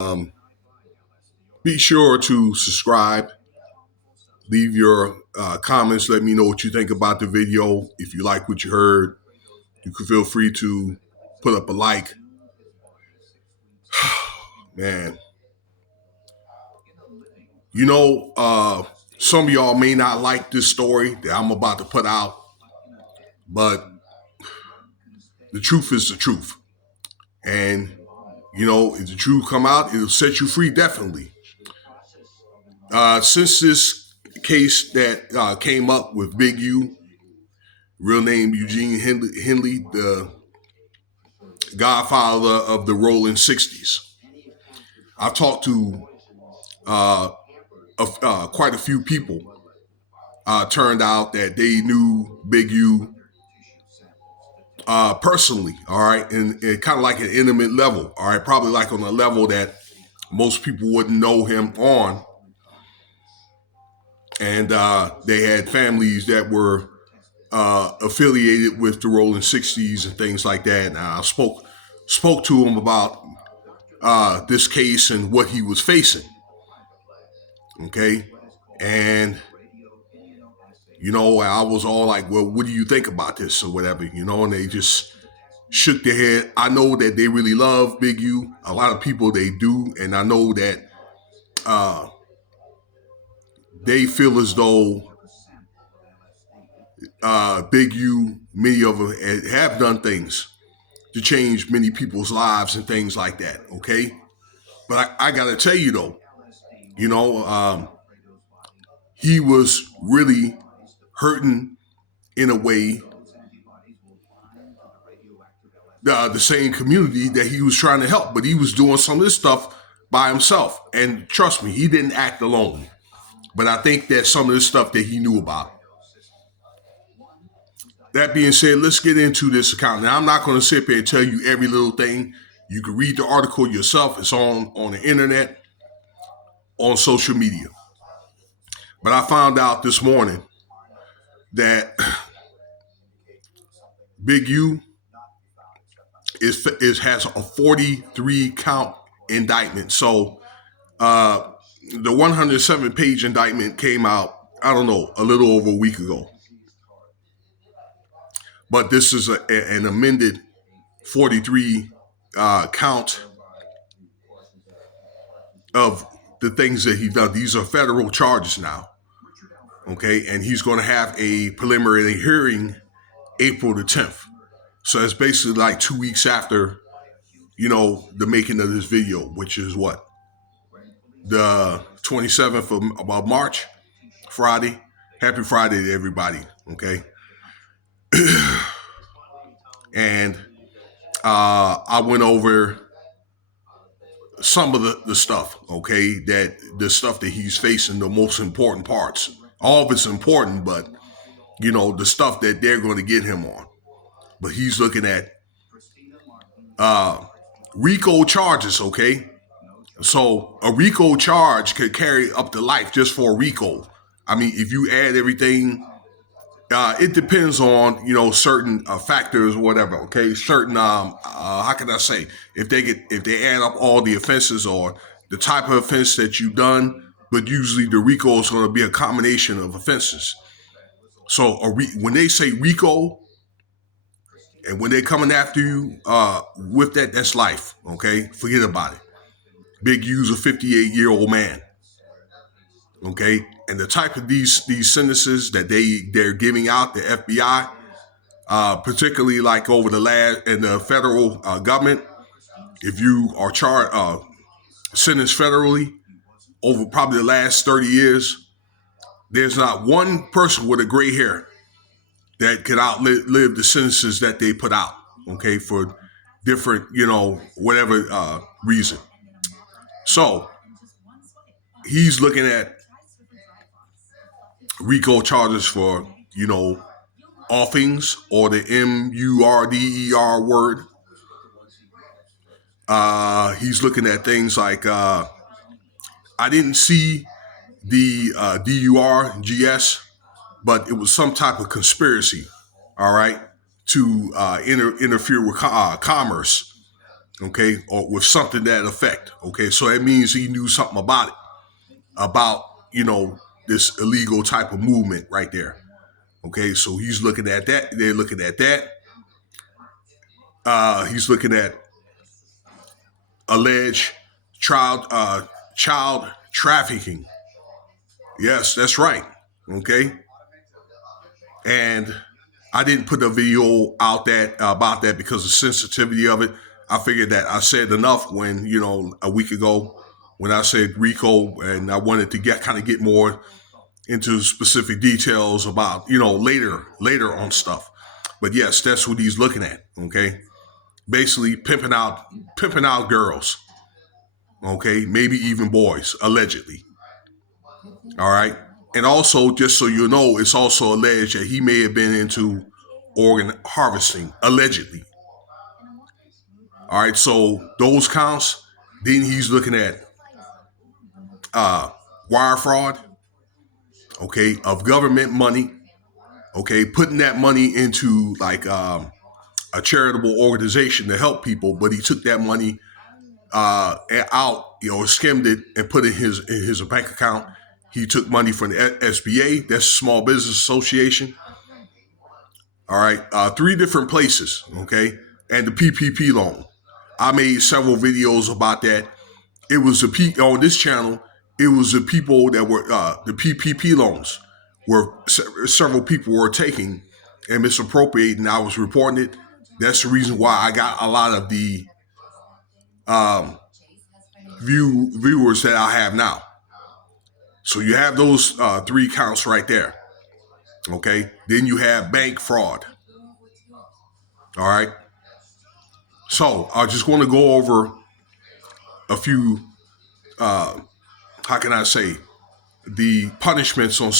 Um, be sure to subscribe, leave your comments, let me know what you think about the video. If you like what you heard, you can feel free to put up a like. Man, you know, some of y'all may not like this story that I'm about to put out, but the truth is the truth. And, if the truth come out, it'll set you free, definitely. Since this case that came up with BigU, real name Eugene Henley, the godfather of the rolling 60s. I've talked to quite a few people. Turned out that they knew BigU personally, all right, and kind of like an intimate level, all right, probably like on a level that most people wouldn't know him on. And they had families that were affiliated with the rolling 60s and things like that. And I spoke to him about this case and what he was facing. Okay. And, I was all like, well, what do you think about this or whatever, and they just shook their head. I know that they really love Big U. A lot of people, they do. And I know that they feel as though Big U, many of them have done things to change many people's lives and things like that. Okay. But I got to tell you, though, he was really hurting in a way the same community that he was trying to help, but he was doing some of this stuff by himself. And trust me, he didn't act alone. But I think that some of this stuff that he knew about. That being said, let's get into this account. Now, I'm not going to sit here and tell you every little thing. You can read the article yourself. It's on the internet, on social media. But I found out this morning that Big U has a 43 count indictment. So the 107-page indictment came out, I don't know, a little over a week ago. But this is an amended 43 count of the things that he's done. These are federal charges now. Okay, and he's going to have a preliminary hearing April the 10th. So it's basically like 2 weeks after, the making of this video, which is what? The 27th of March, Friday. Happy Friday to everybody, okay? And I went over some of the stuff, okay, that the stuff that he's facing, the most important parts. All of it's important, but, the stuff that they're going to get him on. But he's looking at RICO charges, okay? So a RICO charge could carry up to life just for a RICO. I mean, if you add everything, it depends on, certain factors or whatever, okay? Certain, how can I say, if they add up all the offenses or the type of offense that you've done, but usually the RICO is going to be a combination of offenses. So when they say RICO, and when they're coming after you with that, that's life, okay? Forget about it. Big U's a 58-year-old man, okay? And the type of these sentences that they're giving out, the FBI, particularly like over the last in the federal government, if you are sentenced federally over probably the last 30 years, there's not one person with a gray hair that can outlive the sentences that they put out, okay, for different, whatever reason. So he's looking at RICO charges for, offings, or the MURDER word. He's looking at things like, I didn't see the DURGS, but it was some type of conspiracy, all right, to interfere with commerce. okay, or with something to that effect. Okay, so that means he knew something about it, about, this illegal type of movement right there. Okay, so he's looking at that. They're looking at that. He's looking at alleged child trafficking. Yes, that's right. Okay, and I didn't put a video out that about that because of the sensitivity of it. I figured that I said enough when, a week ago when I said Rico, and I wanted to get more into specific details about, later on stuff. But yes, that's what he's looking at. Okay, basically pimping out girls. Okay, maybe even boys, allegedly. All right. And also, just so you know, it's also alleged that he may have been into organ harvesting, allegedly. All right. So those counts, then he's looking at uh, wire fraud, okay, of government money, okay, putting that money into like a charitable organization to help people, but he took that money out, skimmed it and put it in his bank account. He took money from the SBA, that's Small Business Association. All right, three different places, okay, and the PPP loan. I made several videos about that. It was on this channel. It was the people that were the PPP loans where several people were taking and misappropriating. I was reporting it. That's the reason why I got a lot of the um, viewers that I have now. So you have those three counts right there. Okay. Then you have bank fraud. All right. So I just want to go over a few, how can I say, the punishments on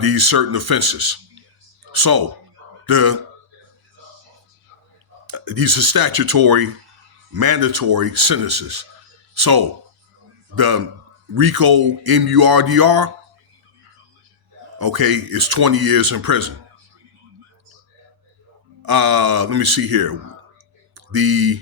these certain offenses. So the these are statutory, mandatory sentences. So the RICO MURDR, okay, is 20 years in prison. Let me see here. The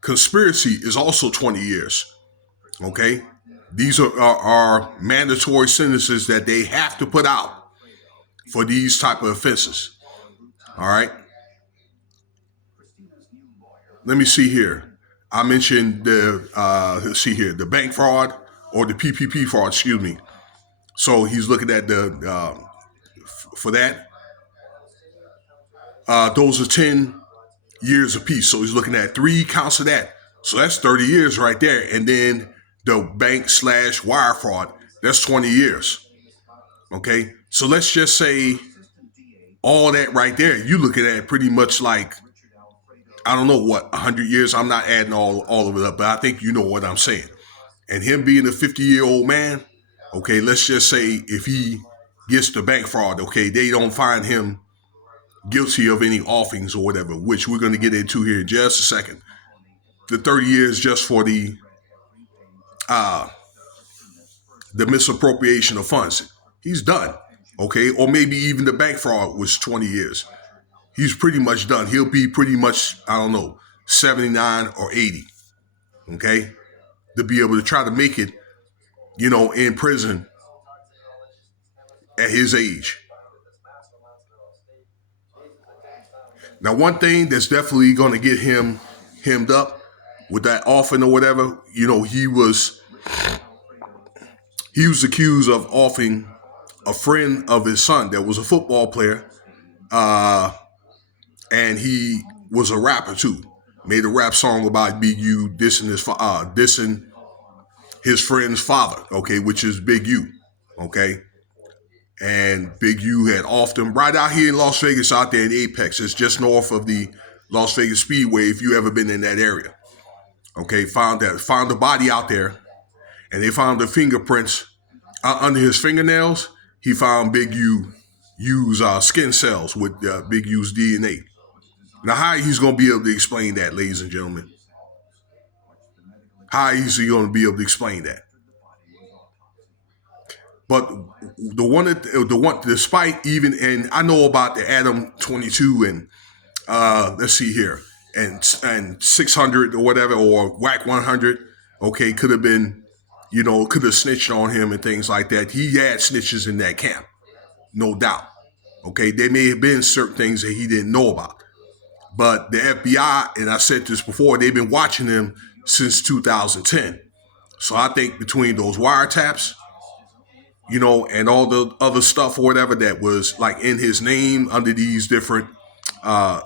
conspiracy is also 20 years. Okay, these are mandatory sentences that they have to put out for these type of offenses. All right. Let me see here. I mentioned let's see here, the bank fraud or the PPP fraud. Excuse me. So he's looking at for that. Those are 10 years apiece. So he's looking at three counts of that. So that's 30 years right there. And then the bank/wire fraud, that's 20 years. Okay. So let's just say all that right there, you looking at pretty much like, I don't know what, 100 years. I'm not adding all of it up, but I think you know what I'm saying. And him being a 50-year-old man, okay, let's just say if he gets the bank fraud, okay, they don't find him guilty of any offings or whatever, which we're going to get into here in just a second. The 30 years just for uh, the misappropriation of funds. He's done, okay? Or maybe even the bank fraud was 20 years. He's pretty much done. He'll be pretty much, I don't know, 79 or 80, okay? To be able to try to make it, in prison at his age. Now, one thing that's definitely going to get him hemmed up with that offering or whatever, he was accused of offering a friend of his son that was a football player, and he was a rapper too. Made a rap song about BigU dissing his friend's father, okay, which is BigU, okay. And BigU had offed him right out here in Las Vegas, out there in Apex. It's just north of the Las Vegas Speedway. If you ever been in that area, okay, found the body out there, and they found the fingerprints under his fingernails. He found BigU's skin cells with BigU's DNA. Now, how he's going to be able to explain that, ladies and gentlemen? How is he going to be able to explain that? But despite even, and I know about the Adam 22 and let's see here. and 600 or whatever, or whack 100, okay, could have been, could have snitched on him and things like that. He had snitches in that camp, no doubt. Okay, there may have been certain things that he didn't know about. But the FBI, and I said this before, they've been watching him since 2010. So I think between those wiretaps, and all the other stuff or whatever that was like in his name under these different uh,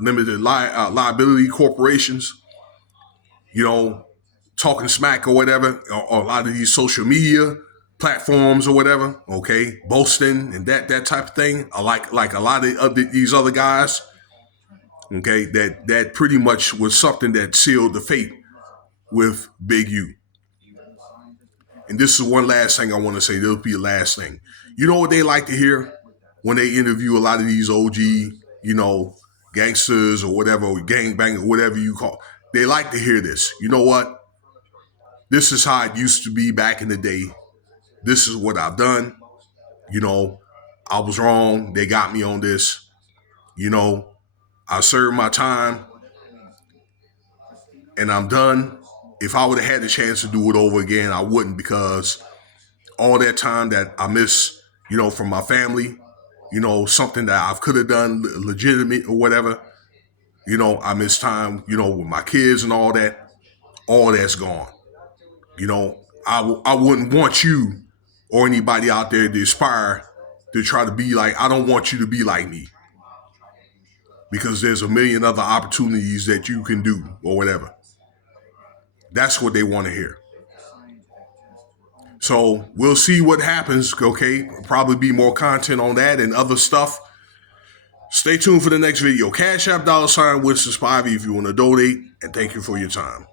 limited liability corporations, you know, talking smack or whatever, or a lot of these social media platforms or whatever, okay, boasting and that type of thing. I like a lot of these other guys, okay, that pretty much was something that sealed the fate with Big U. And this is one last thing I want to say. This will be the last thing. You know what they like to hear when they interview a lot of these OG, gangsters or whatever, or gangbang or whatever you call. They like to hear this. You know what? This is how it used to be back in the day. This is what I've done. I was wrong. They got me on this. I served my time and I'm done. If I would have had the chance to do it over again, I wouldn't, because all that time that I miss, from my family, something that I could have done legitimate or whatever, I miss time, with my kids and all that's gone. I wouldn't want you or anybody out there to aspire to try to be like, I don't want you to be like me, because there's a million other opportunities that you can do or whatever. That's what they want to hear. So we'll see what happens, okay? Probably be more content on that and other stuff. Stay tuned for the next video. Cash App $Winston Spivey if you want to donate, and thank you for your time.